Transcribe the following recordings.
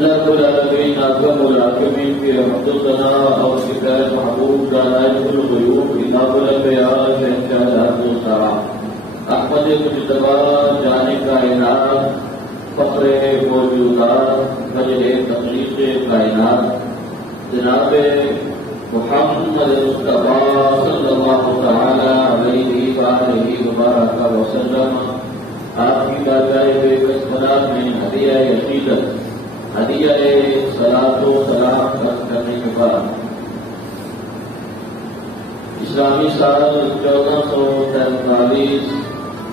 اللہ رب العالمین اعظم الحاکمین کی رحمت و ثنا اور شکایت محبوب جانائز الغیوب اناب الانبیاء شہنشاہ ذات و سلام احمد مجتبی جانے کائنات فخر موجودات وجہ تخلیق کائنات جناب محمد مصطفیٰ صلی اللہ تعالی علیہ وآلہ وبارک وسلم آپ کی بارگاہ بے کسمنات میں ہدیہ عقیدت ہدیہ صلاۃ و سلام خرچ کرنے کے بعد اسلامی سال 1443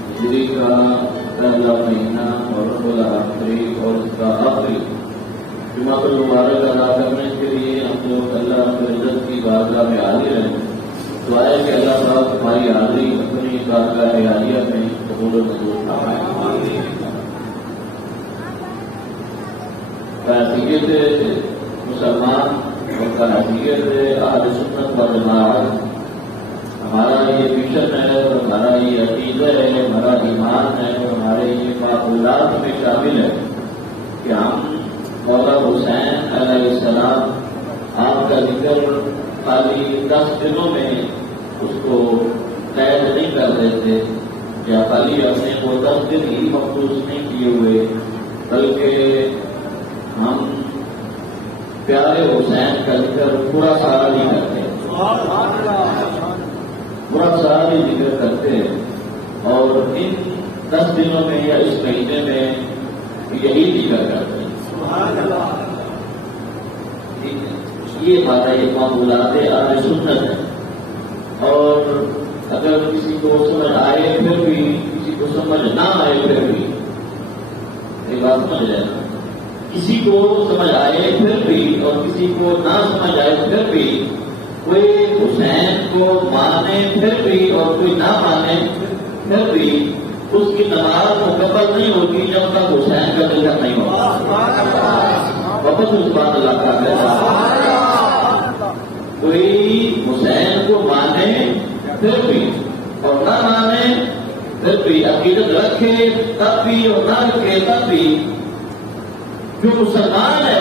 ہجری کا پہلا مہینہ اور آخری اور اس کا آخری جمعۃ المبارک ادا کرنے کے لیے ہم لوگ اللہ رب العزت کی بارگاہ میں حاضر ہیں. دعا ہے کہ اللہ تعالیٰ ہماری حاضری اپنی بارگاہ عالیہ میں قبول و منظور فرمائے. حیثیت مسلمان اور حیثیت اہل سنت و جماعت ہمارا یہ مشن ہے اور ہمارا یہ عقیدہ ہے، ہمارا ایمان ہے اور ہمارے یہ معقولات میں شامل ہے کہ ہم مولا حسین علیہ السلام آپ کا ذکر خالی 10 دنوں میں اس کو قید نہیں کر دیتے یا خالی اپنے کو 10 دن ہی مخصوص نہیں کیے ہوئے، بلکہ ہم پیارے حسین کا ذکر پورا سارا نہیں کرتے، پورا سارا ہی ذکر کرتے ہیں اور ان 10 دنوں میں یا اس مہینے میں یہی ذکر کرتے ہیں. یہ بات ہے، یہ معمولات اہل سنت ہے اور اگر کسی کو سمجھ آئے پھر بھی، کسی کو سمجھ نہ آئے پھر بھی، یہ بات سمجھ جائے نا، کسی کو سمجھ آئے پھر بھی اور کسی کو نہ سمجھ آئے پھر بھی، کوئی حسین کو مانے پھر بھی اور کوئی نہ مانے پھر بھی اس کی نماز مکمل نہیں ہوتی جب تک حسین کا ذکر نہیں ہوگا. واپس اس بات اللہ کا کہتا، کوئی حسین کو مانے پھر بھی اور نہ مانے پھر بھی، عقیدت رکھے تب بھی اور نہ رکھے تب بھی، جو مسلمان ہے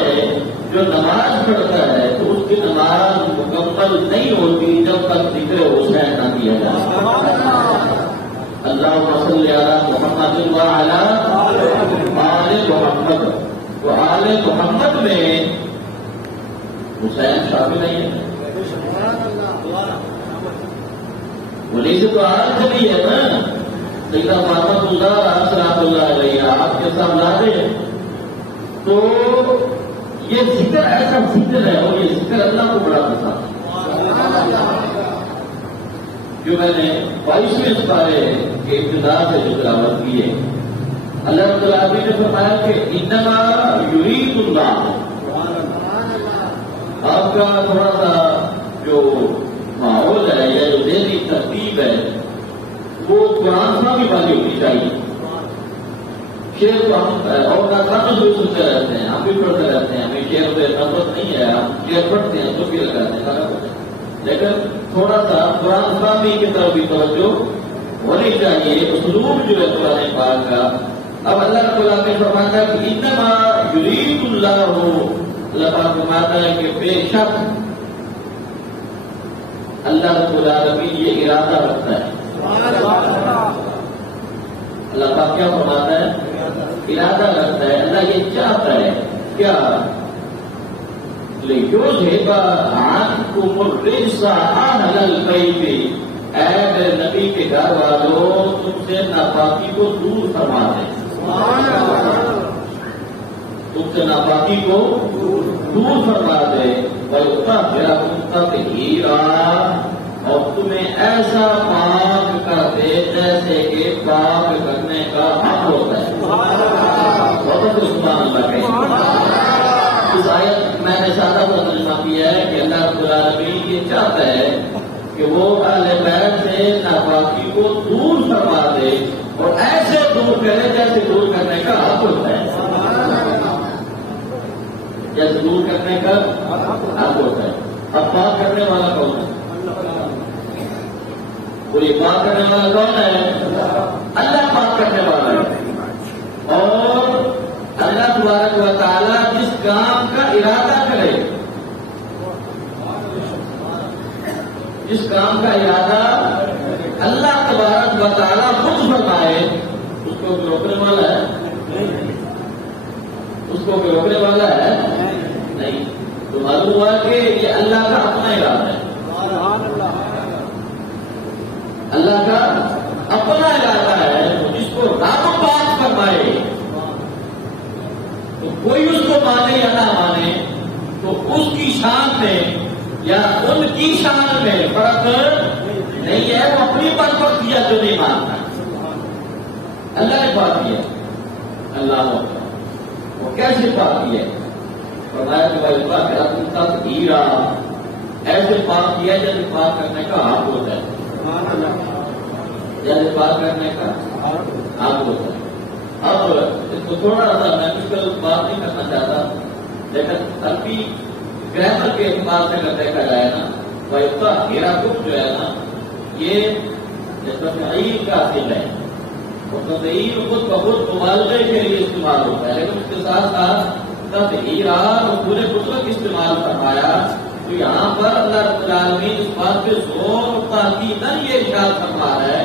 جو نماز پڑھتا ہے تو اس کی نماز مکمل نہیں ہوتی جب تک ذکر حسین نہ کیا جائے. اللہم صلی علی محمد وعلی آل محمد. تو آل محمد میں حسین شامل نہیں ہے، انہیں سے تو آل چلی ہے نا. سیدہ فاطمہ اللہ صلاۃ اللہ علیہ آپ کے ساتھ لاتے ہیں تو یہ ذکر ایسا ذکر ہے اور یہ ذکر اللہ کو بڑا پسند ہے. جو میں نے 22ویں پارے کے ابتدا سے جو تلاوت کی ہے، اللہ رب العالمین نے فرمایا کہ انما یرید اللہ. آپ کا تھوڑا سا جو ماحول ہے یا جو ذہنی ترتیب ہے وہ قرآن سامنے والی ہونی چاہیے. شعر تو ہم اور ناکام سے سنتے رہتے ہیں، ہم بھی پڑھتے رہتے ہیں، ہمیں شعر سے نفرت نہیں ہے، ہم شعر پڑھتے ہیں تو بھی لگاتے ہیں، لیکن تھوڑا سا قرآن سامی کی طرف بھی توجہ ہونی چاہیے. اسلوب جو ہے قرآن پاک کا. اب اللہ رب العالمین فرماتا ہے کہ انما یرید اللہ، اللہ پاک فرماتا ہے کہ بے شک اللہ رب العالمین یہ ارادہ رکھتا ہے. اللہ پاک کیا فرماتا ہے؟ ارادہ رکھتا ہے، اللہ یہ چاہتا ہے کیا؟ لِيُذْهِبَ عَنْكُمُ الرِّجْسَ أَهْلَ الْبَيْتِ. اے میرے نبی کے گھر والوں تم سے ناپاکی کو دور فرما دیں، تم سے ناپاکی کو دور فرما دے. وَيُطَهِّرَكُمْ تَطْهِيرًا، اور تمہیں ایسا پاک کر دے جیسے کہ پاک کرنے کا حق ہوتا ہے. بہت سبحان اللہ کہیں. اس آیت میں نے سادہ سا ترجمہ کیا ہے کہ اللہ رب العالمین یہ چاہتا ہے کہ وہ اہل بیت سے ناپاکی کو دور فرما دے اور ایسے دور کرے جیسے دور کرنے کا حق ہوتا ہے. جیسے دور کرنے کا حق ہوتا ہے. اب پاک کرنے والا کون ہے؟ کوئی پاک کرنے والا کون ہے؟ اللہ پاک کرنے والا ہے. اور اللہ تبارک و تعالی تعالیٰ جس کام کا ارادہ کرے، جس کام کا ارادہ اللہ تبارک و تعالیٰ خود فرمائے، اس کو کوئی روکنے والا ہے؟ اس کو کوئی روکنے والا ہے؟ نہیں۔ تو معلوم ہوا کہ یہ اللہ کا اپنا ارادہ ہے، اللہ کا اپنا ارادہ ہے۔ جس کو رب بات فرمائے تو کوئی اس کو مانے یا نہ مانے، تو اس کی شان میں یا ان کی شان میں فرق نہیں ہے۔ وہ اپنی بات پر کیا جو نہیں مانتا، اللہ نے بات کیا، اللہ وہ کیسے بات کیا؟ فرمایا کہ بھائی بات کرا تم تک ہیرا، ایسے بات کیا جیسے بات کرنے کا حق ہوتا ہے، جیسے بات کرنے کا حق ہوتا ہے۔ اب اس کو تھوڑا سا میں کچھ بات نہیں کرنا چاہتا، لیکن عربی گرامر کے اعتبار سے اگر دیکھا جائے نا، بھائی کا ہیرا کچھ جو ہے نا، یہ تفعیل کا حاصل ہے، اور تفعیل خود بخود مبالغے کے لیے استعمال ہوتا ہے، لیکن اس کے ساتھ ساتھ تفعیل اور پورے قدرت استعمال فرمایا۔ تو یہاں پر اللہ رب العالمین اس بات پہ زور تاکیداً یہ ارشاد فرما رہا ہے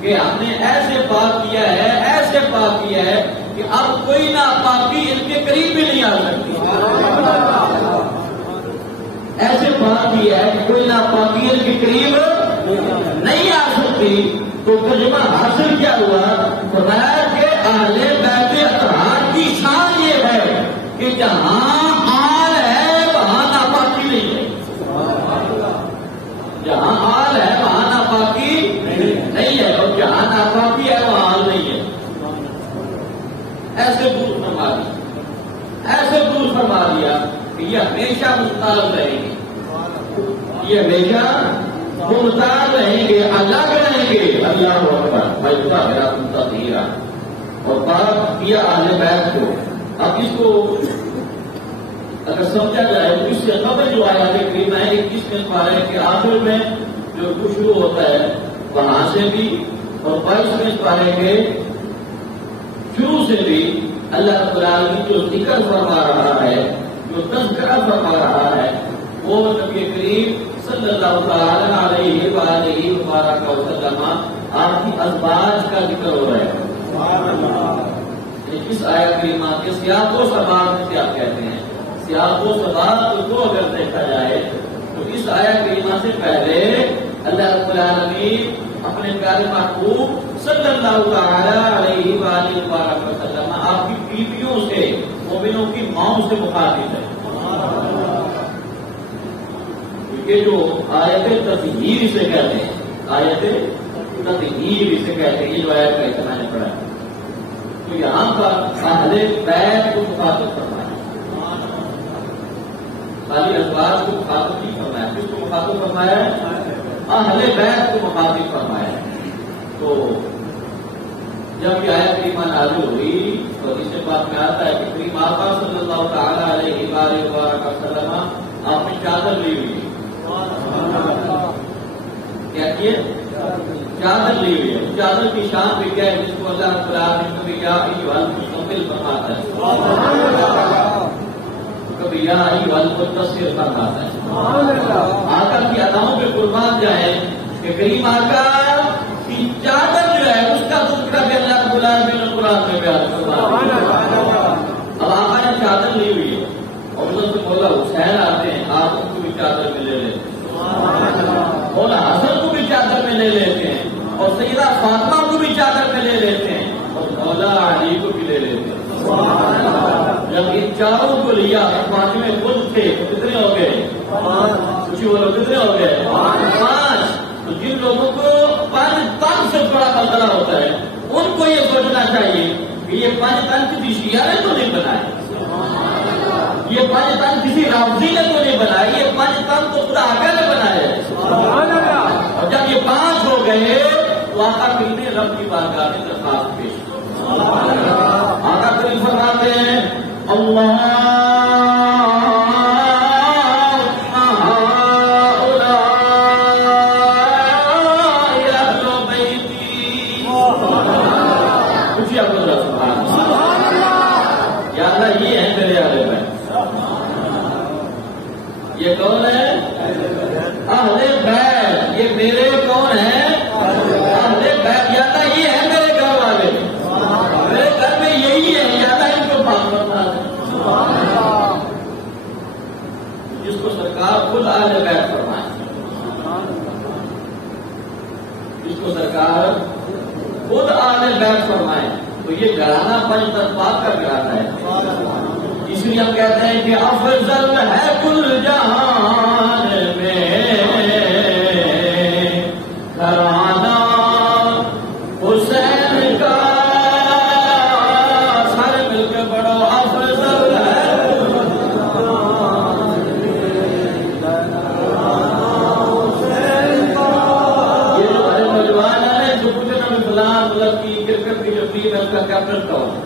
کہ ہم نے ایسے پاک کیا ہے، ایسے پاک کیا ہے کہ اب کوئی ناپاکی ان کے قریب بھی نہیں آ سکتی، ایسے پاک کیا ہے کہ کوئی ناپاکی ان کے قریب نہیں آ سکتی۔ تو ترجمہ حاصل کیا ہوا؟ فرمایا کہ اہل بیت اطہار کی شان یہ ہے کہ جہاں آل ہے وہاں ناپاکی نہیں ہے، جہاں آل ہے وہاں ناپاکی نہیں ہے، اور جہاں ناپاکی ہے وہاں آل نہیں ہے۔ ایسے دور فرما دیا، ایسے دور فرما دیا کہ یہ ہمیشہ مستعد رہیں گے، یہ ہمیشہ ممتاز رہیں گے، الگ رہیں گے۔ اللہ اکبر، بھائی کا میرا تطہیرا، اور بات کیا اہل بیت کو۔ اب اس کو اگر سمجھا جائے تو اس سے قبل جو آیات کریمہ ہے 21 پارے کے آخر میں جو شروع ہوتا ہے وہاں سے بھی، اور 22 پارے کے شروع سے بھی اللہ رب العالمین جو ذکر فرما رہا ہے، جو تذکرہ فرما رہا ہے، وہ نبی کریم صلی اللہ تعالی علیہ وآلہ وبارک وسلم آپ کی ازواج کا ذکر ہو رہا ہے۔ اس آیت کریمہ کے سیاق و سباق کیا کہتے ہیں؟ سیاق و سباق کو اگر دیکھا جائے تو اس آیت کریمہ سے پہلے اللہ رب العالمین اپنے پیارے محبوب صلی اللہ تعالی علیہ وآلہ وبارک وسلم آپ کی بیویوں سے، مومنوں کی ماؤں سے مخاطب ہے۔ یہ جو آیت تطہیر سے کہتے ہیں، آیت تطہیر سے کہتے ہیں، یہ جو آیت کا میں نے پڑھا ہے، تو یہاں پر اہل بیت کو مخاطب فرمایا، خالی ازواج کو مخاطب نہیں فرمایا، کس کو مخاطب فرمایا ہے؟ اہل بیت کو مخاطب فرمایا ہے۔ تو جب یہ آیت کریمہ نازل ہوئی تو اس سے بات میں آتا ہے کہ کریم آقا صلی اللہ تعالی علیہ وآلہ وسلم آپ نے چادر لی ہوئی، کیا کیے؟ چادر لی ہوئی ہے۔ چادر کی شان بھی کیا ہے جس کو اللہ رب العالمین کبھی یا ایھا المزمل فرماتا ہے، کبھی یا ایھا المدثر فرماتا ہے۔ آقا کی اداؤں پہ قربان جائیں کہ کریم آقا کی چادر جو ہے اس کا ذکر بھی اللہ رب العالمین نے قرآن میں بیان فرمایا۔ اب آقا نے چادر لی ہوئی ہے اور ادھر سے مولا حسین آتے ہیں، آپ ان کو بھی چادر میں لے لیتے ہیں، مولا حسن کو بھی چادر میں لے لیتے ہیں، اور سیدہ فاطمہ کو بھی چادر میں لے لیتے ہیں، اور مولا علی کو بھی لے لیتے ہیں۔ جب ان چاروں کو لیا فاطمہ خود تھے تو کتنے ہو گئے؟ کچھ بولو کتنے ہو گئے؟ 5۔ تو جن لوگوں کو 5 تن سے بڑا مسئلہ ہوتا ہے ان کو یہ سوچنا چاہیے کہ یہ 5 تن کسی شیعہ نے تو نہیں بنائے، یہ 5 تن کسی رافضی نے تو نہیں بنائے، یہ 5 تن تو خدا آقا نے بنائے۔ اور جب یہ 5 ہو گئے تو آقا کریم نے رب کی بارگاہ میں درخواست پیش کی۔ آقا کریم فرماتے ہیں اللہ یہ ہے میرے یہ کون ہے؟ اہل بیت. یہ میرے کون ہیں؟ اہل بیت. یا تو یہ ہے میرے گھر والے، میرے گھر میں یہی ہے، یا تو ان کو بات کرنا ہے. جس کو سرکار خود اہل بیت فرمائے، جس کو سرکار خود اہل بیت فرمائے، تو یہ گھرانہ پنج طبقات کا گھرانہ ہے. اس لیے ہم کہتے ہیں کہ افضل ہے کل جہان میں گھرانہ حسین کا. سارے مل کے بڑو افضل ہے. یہ جو ہمارے نوجوان ہیں جو پوچھے نا فلاں مطلب کی کرکٹ کی جو ٹیم ہے اس کا کیپٹن کون ہے،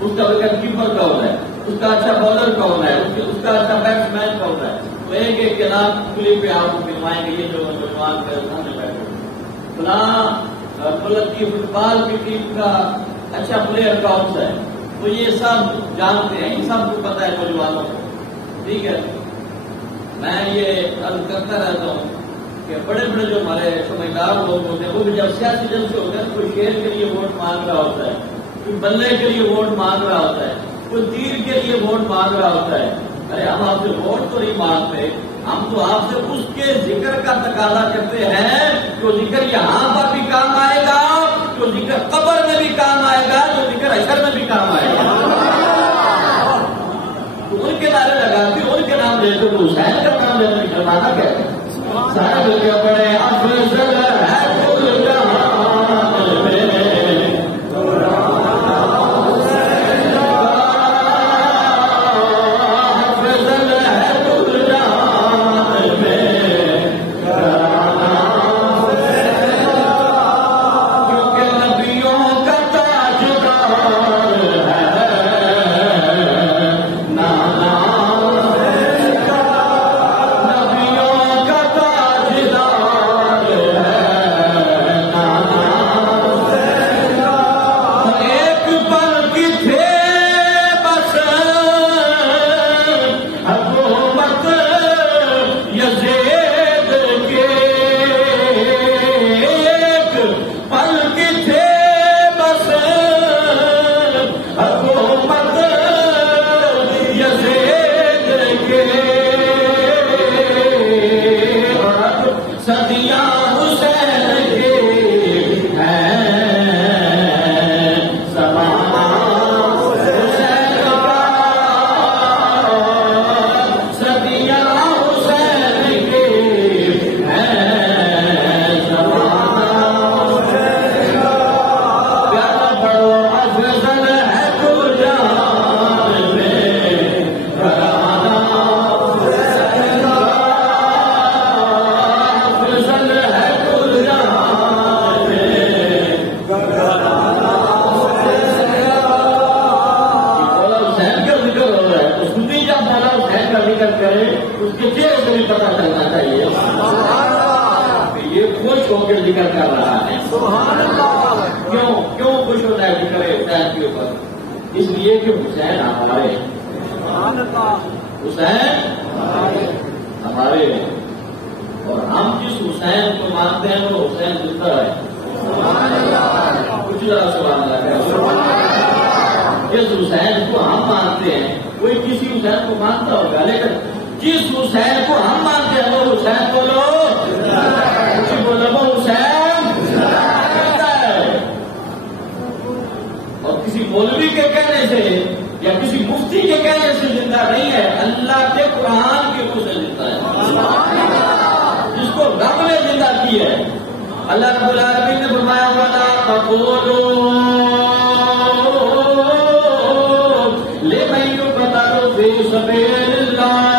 اس کا وکٹ کیپر کون ہے، اس کا اچھا بالر کون ہے، اس کا اچھا بیٹس مین کون ہے. تو ایک ایک کے نام کلپ پہ آپ کو فلمائیں گے. یہ جو نوجوان کے سامنے بیٹھے فلاں ملک کی فٹ بال کی ٹیم کا اچھا پلیئر کون سا ہے، تو یہ سب جانتے ہیں، یہ سب کو پتا ہے نوجوانوں کو. ٹھیک ہے، میں یہ عرض کرتا رہتا ہوں کہ بڑے بڑے جو ہمارے سمجھدار لوگ ہوتے ہیں وہ بھی جب سیاسی جلسے ہوتے ہیں کوئی شیر کے لیے ووٹ مانگ رہا ہوتا ہے، کوئی بلے کے لیے ووٹ مانگ رہا ہوتا ہے، کوئی تیر کے لیے ووٹ مانگ رہا ہوتا ہے. ارے ہم آپ سے ووٹ تو نہیں مانگتے، ہم تو آپ سے اس کے ذکر کا تقاضا کرتے ہیں جو ذکر یہاں پر بھی کام آئے گا، جو ذکر قبر میں بھی کام آئے گا، جو ذکر حشر میں بھی کام آئے گا. تو ان کے نعرے لگاتے ان کے نام لیتے تو حسین کا نام لینے کی شرمانا کہتے ہیں. سارے مل کے بڑے افضل ہے کل جہان میں اس لیے کہ حسین ہمارے اور ہم جس حسین کو مانتے ہیں وہ حسین زندہ ہے. کچھ ذرا سوال لگا، جس حسین کو ہم مانتے ہیں کوئی کسی حسین کو مانتا ہوگا، لیکن جس حسین کو ہم مانتے ہیں وہ حسین بولو وہ حسین ہے. اور کسی مولوی کے کہنے سے یا کسی مفتی کے کہنے سے زندہ نہیں ہے، اللہ کے قرآن کے روح سے زندہ ہے، جس کو رب نے زندہ کی ہے. اللہ رب العالمین نے فرمایا وَلَا تَقُولُوا لِمَن يُقْتَلُ فِي سَبِيلِ اللَّهِ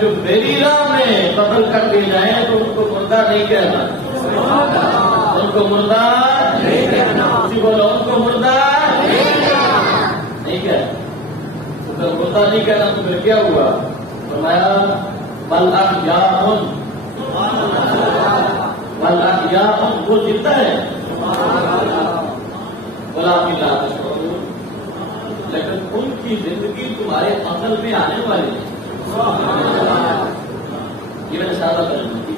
جو میری راہ میں قتل کر دیے جائیں تو ان کو مردہ نہیں کہنا، ان کو مردہ نہیں کہنا، بولو ان کو مردہ نہیں کہنا. مردہ نہیں کہنا تو پھر کیا ہوا؟ فرمایا بل احیاء، بل احیاء، وہ زندہ ہے، ولکن لا تشعرون، لیکن ان کی زندگی تمہارے عقل میں آنے والی ہے. یہ میں نے سادہ کرنا ہے،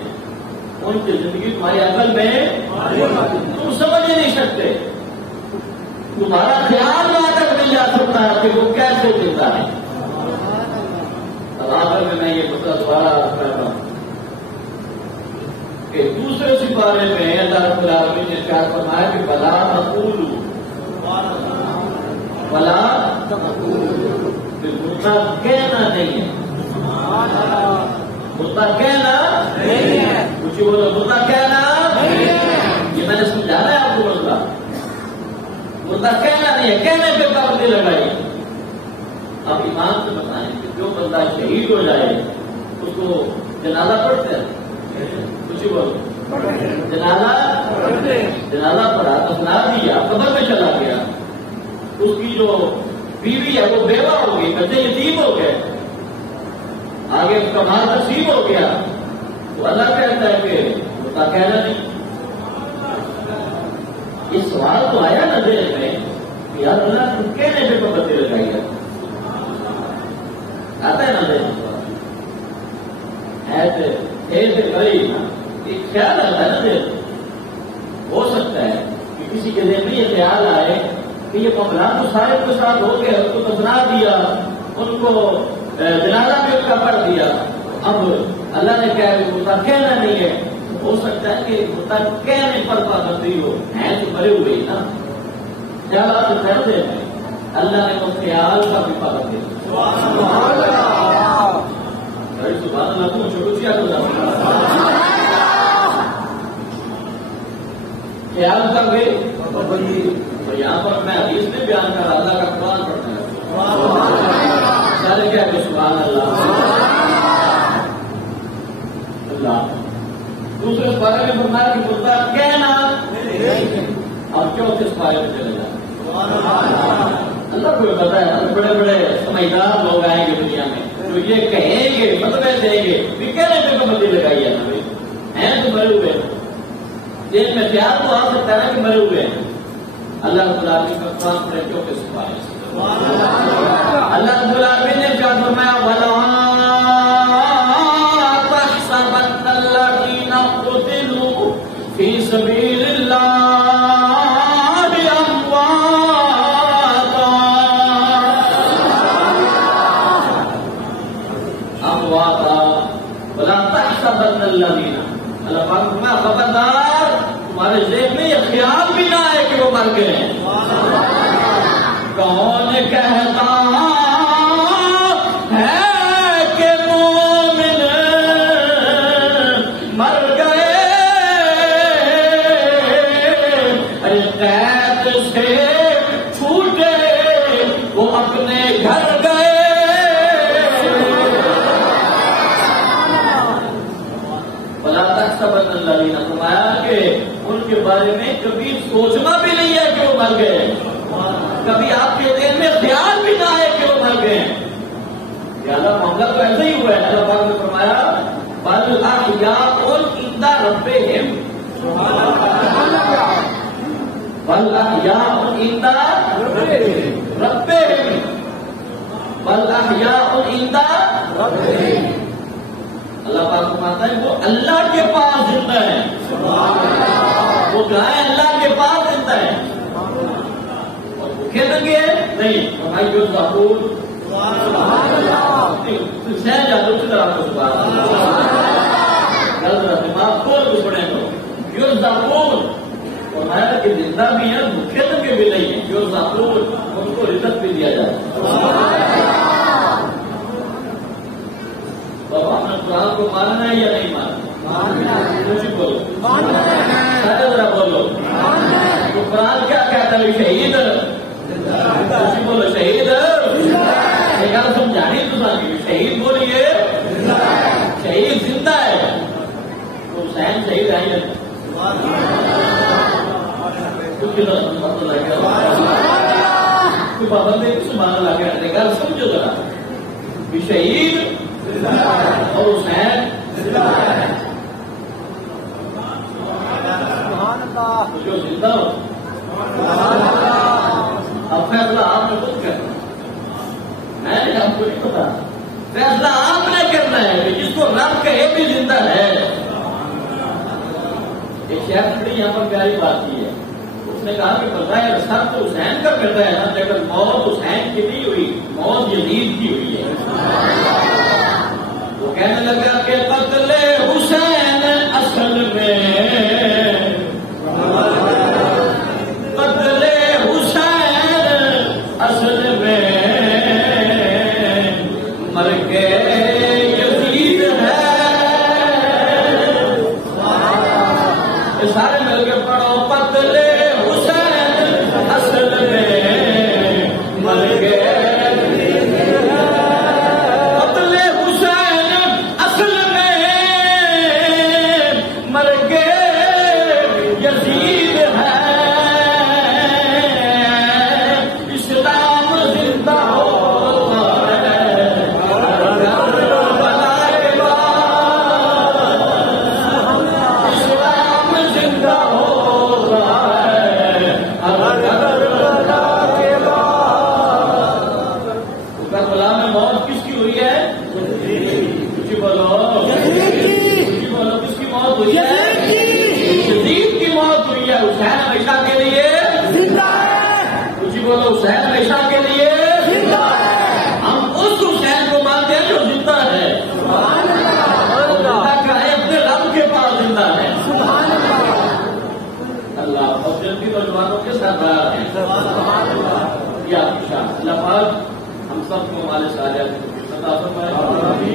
ان کی زندگی تمہاری عقل میں تم سمجھ ہی نہیں سکتے، تمہارا خیال وہاں تک نہیں جا سکتا ہے کہ وہ کیسے زندہ ہے. اب آخر میں یہ مسئلہ دوبارہ کرتا ہوں کہ دوسرے سپارے میں اللہ رب العالمین نے ارشاد فرمایا کہ بلا تقولوا، بلا مردہ کہنا نہیں ہے، مردہ کہنا نہیں ہے، کچھ بولو مردہ کہنا نہیں ہے. یہ میں نے سمجھانا ہے آپ کو، مسئلہ مردہ کہنا نہیں ہے، کہنے پہ پابندی لگائی. اب ایمان سے بتائیں کہ جو بندہ شہید ہو جائے اس کو جنازہ پڑھتے ہیں، کچھ بولو جنازہ پڑھا، دفنا دیا، قبر میں چلا گیا، اس کی جو بیوی ہے وہ بیوہ ہو گئی، بچے یتیم ہو گئے، آگے اس کا مال نصیب ہو گیا، تو اللہ کہتا ہے کہ مردہ کہنا نہیں. یہ سوال تو آیا نا ذہن میں کہ یار اللہ تم کہنے پہ پابندی لگائی ہے، آتا ہے نا ذہن ایسے بڑی ایک خیال آتا ہے نا ذہن. ہو سکتا ہے کہ کسی کے ذہن میں یہ خیال آئے کہ یہ معاملہ تو صاحب کے ساتھ ہو گیا، اس کو دفنا دیا، ان کو جنازہ بھی اس کا پڑھ دیا، اب اللہ نے کہا کہ مردہ کہنا نہیں ہے. ہو سکتا ہے کہ مردہ کہنے پر پابندی ہو، ہیں تو مرے ہوئے نا. خیالات کرتے ہیں، اللہ نے وہ خیال کا بھی پابندی. سبحان اللہ کو شروع کیا تو خیال کا بھی پابندی. اور یہاں پر میں حدیث میں بیان کر رہا، اللہ کا قرآن پڑھنا ہے. سارے کیا کہ سبحان اللہ. اللہ دوسرے پارے میں فرمایا کہ مردہ کہنا، اور چوتھے پارے میں چلے جائیں. اللہ کو پتا ہے بڑے بڑے سمجھدار لوگ آئیں گے دنیا میں تو یہ کہیں گے، مطلب دیں گے کہ کہنے پہ پابندی لگائی ہے نا، ہیں تو مرے ہوئے. دین میں پیار تو آ سکتا ہے نا کہ مرے ہوئے ہیں. اللہ رب العالمین کا قرآن پڑھے چوتھے پارے سے اللہ رب العالمین نے کیا فرمایا؟ وَلَا تَحْسَبَنَّ الَّذِينَ قُتِلُوا فِي سَبِيلِ اللَّهِ أَمْوَاتًا وَلَا تَحْسَبَنَّ الَّذِينَ، اللہ پاک فرمایا خبردار تمہارے ذہن میں یہ خیال بھی نہ آئے کہ وہ مر گئے ہیں. کون کہتا ہے کہ مومن مر گئے؟ قید سے چھوٹے وہ اپنے گھر گئے. بلا تحسبن الذین، فرمایا کہ ان کے بارے میں کبھی سوچنا بھی نہیں ہے کہ وہ مر گئے، کبھی آپ کے دل میں خیال بھی نہ آئے کہ وہ مر گئے. اللہ معاملہ تو ایسا ہی ہوا ہے. اللہ پاک نے فرمایا بل احیاء عند ربہم، بل احیاء عند ربہم، بل احیاء عند ربہم. اللہ پاک فرماتا ہے وہ اللہ کے پاس زندہ ہے. وہ کہاں ہے؟ اللہ کے پاس زندہ ہے. کھیلیں گے نہیں بھائی جو ضابور سہ جادو کی طرح کو دماغ کھول کے پڑے تو جو ضابور اور کہ زندہ بھی ہے، کھیلیں گے بھی نہیں ہے. جو ضابور ان کو رزق بھی دیا جائے. بابا ہم نے قرآن کو ماننا ہے یا نہیں ماننا؟ کچھ بولو، ذرا بولو. تو قرآن کیا کہتا ہے؟ شہید بولو، شہید سمجھانی تو شہید بولیے، شہید زندہ ہے. تو حسین شہید آئی ہے پابندی سبحان اللہ کہتے گا. سمجھو ذرا کہ شہید اور حسین جو زندہ ہو. اب فیصلہ آپ نے خود کرنا، میں نے آپ کو نہیں پتا. فیصلہ آپ نے کرنا ہے کہ جس کو رب کہے بھی زندہ ہے. ایک شیخ نے یہاں پر پیاری بات کی ہے. اس نے کہا کہ بظاہر سب تو حسین کا کرتا ہے نا، لیکن موت حسین کی نہیں ہوئی، موت یزید کی ہوئی ہے. وہ کہنے لگا کہ قتل حسین اصل میں، قتل حسین اصل میں مر کے یزید ہے. سارے مل کے پڑھو، قتل حسین اصل میں مر کے، قتل حسین اصل میں مر کے یزید ہے. اسلام زندہ ہوتا ہے کربلا کے بعد، اسلام زندہ ہوتا ہے کربلا کے بعد. کربلا میں موت کس کی ہوئی ہے؟ جی بولو، جی بولو، کس کی موت ہوئی ہے؟ یزید کی موت ہوئی ہے. حسین ہمیشہ کے لیے زندہ ہے. جی بولو، حسین ہمیشہ کے لیے زندہ ہے. ہم اس حسین کو مانتے ہیں جو زندہ ہے، زندہ کا ہے اپنے رب کے پاس زندہ ہے. اللہ اور جلدی نوجوانوں کے ساتھ رہا ہے. یہ آپ کی شان. اللہ پاک ہم سب کو ہمارے سارے عطا فرمائے.